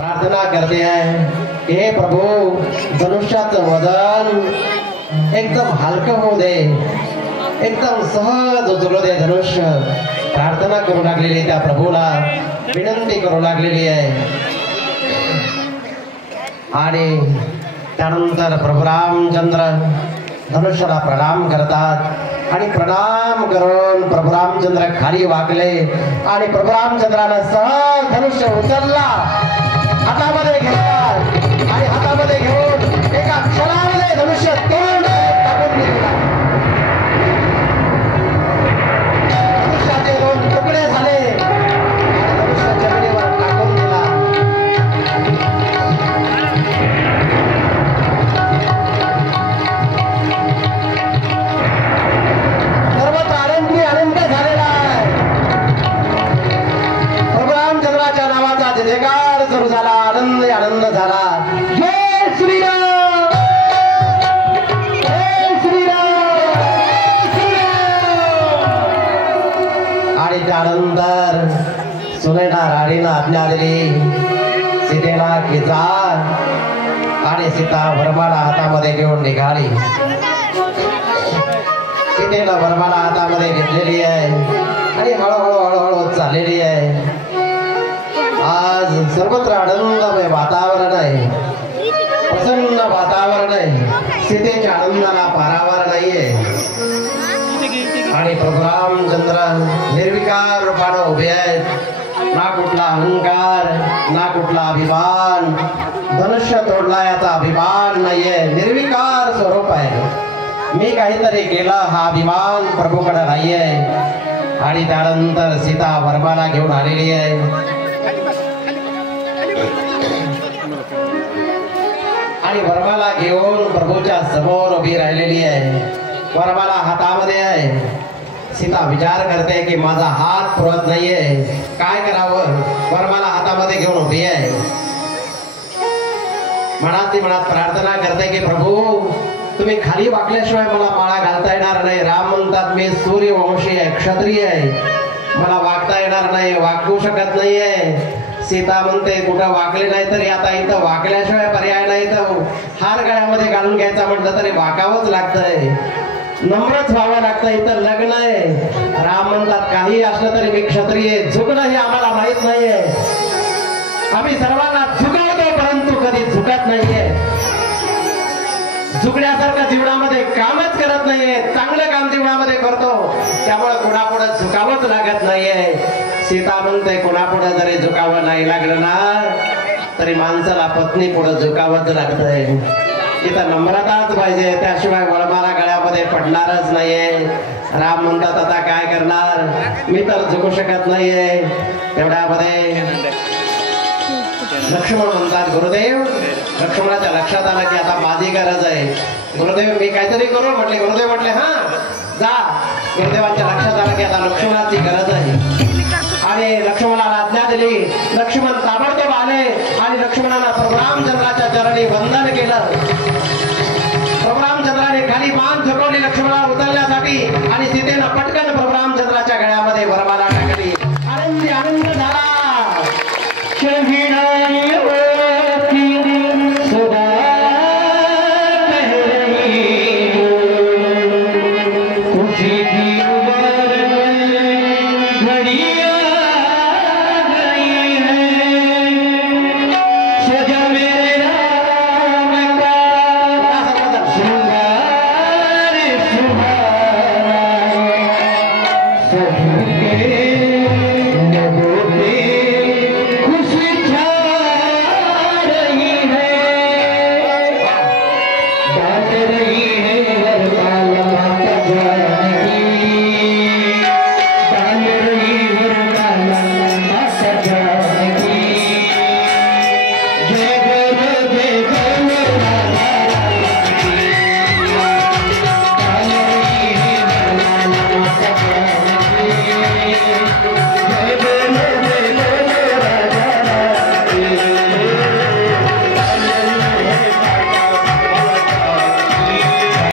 प्रार्थना करते हैं, हे प्रभु धनुष्याचं वजन एकदम हलकं होऊ दे, एकदम सहज उचलू दे धनुष्य. प्रार्थना करू लागलेली त्या प्रभूला विनंती करू लागलेली आहे. आणि त्यानंतर प्रभू रामचंद्र धनुष्याला प्रणाम करतात आणि प्रणाम करून प्रभू रामचंद्र खाली वाकले आणि प्रभू रामचंद्रानं सहज धनुष्य उचलला, हातामध्ये घेतला आणि हातामध्ये घेऊन एका क्षणामध्ये धनुष्य तोडून टाकून दिला. धनुष्याचे दोन तुकडे झाले आणि धनुष्य जमिनीवर टाकून दिला. सर्वत्र आनंद झालेला आहे. प्रभू रामचंद्राच्या नावाचा जयकार सुरू झाला, आनंद झाला. जय श्रीराम, जय श्रीराम, जय श्रीराम. आणि त्यानंतर सुनेना राणीनं आज्ञा दिली सीतेला की जा, आणि सीता वरमाला हातामध्ये घेऊन निघाली. सीतेला वरमाला हातामध्ये घेतलेली आहे आणि हळूहळू चाललेली आहे. आज सर्वत्र आनंदमय वातावरण आहे, प्रसन्न वातावरण आहे. सीतेच्या आनंदाला पारावार नाहीये. आणि प्रभू रामचंद्र निर्विकार रूपानं उभे आहेत. ना कुठला अहंकार, ना कुठला अभिमान, धनुष्य तोडला याचा अभिमान नाहीये. निर्विकार स्वरूप आहे. मी काहीतरी केलं हा अभिमान प्रभूकडे नाहीये. आणि त्यानंतर सीता वरमाला घेऊन आलेली आहे आणि वरमाला घेऊन प्रभूच्या समोर उभी राहिलेली आहे. वरमाला हातामध्ये आहे. सीता विचार करते की माझा हात पुरत नाहीये, काय करावं. वरमाला हातामध्ये घेऊन उभी आहे. मनात प्रार्थना करते की प्रभू तुम्ही खाली वाकल्याशिवाय मला माळा घालता येणार नाही. राम म्हणतात मी सूर्यवंशी आहे, क्षत्रिय आहे, मला वागता येणार नाही, वाकू शकत नाहीये. सीता म्हणते कुठं वाकले नाही तरी आता इथं वाकल्याशिवाय पर्याय नाही. तर हार गळ्यामध्ये घालून घ्यायचा म्हटलं तरी वाकावंच लागतंय, नम्रच व्हावं लागतं. इथं लग्न आहे. राम म्हणतात काही असलं तरी मी क्षत्रिय, झुकणं हे आम्हाला माहित नाहीये. आम्ही सर्वांना झुकवतो परंतु कधी झुकत नाहीये. झुकण्यासारखं जीवनामध्ये कामच करत नाहीये. चांगलं काम जीवनामध्ये करतो, त्यामुळे कुणापुढे झुकावंच लागत नाहीये. सीता म्हणते कुणापुढे जरी झुकावं नाही लागलं ना तरी माणसाला पत्नी पुढे झुकावंच लागतंय. इथं नम्रताच पाहिजे, त्याशिवाय वळमाला गळ्यामध्ये पडणारच नाहीये. राम म्हणतात आता काय करणार, मी तर झुकू शकत नाहीये. तेवढ्यामध्ये लक्ष्मण म्हणतात गुरुदेव. लक्ष्मणाच्या लक्षात आलं की आता माझी गरज आहे. गुरुदेव मी काहीतरी करू म्हटले. गुरुदेव म्हटले हा जा. गुरुदेवांच्या लक्षात आलं की आता लक्ष्मणाची गरज आहे आणि लक्ष्मणाला आज्ञा दिली. लक्ष्मण ताबडतोब आले आणि लक्ष्मणाला प्रभू रामचंद्राच्या चरणी वंदन केलं. प्रभू रामचंद्राने खाली मान झुकवली लक्ष्मणाला उचलण्यासाठी आणि सीतेनं पटकन प्रभू रामचंद्राच्या गळ्यामध्ये वरमाला टाकली. आनंदी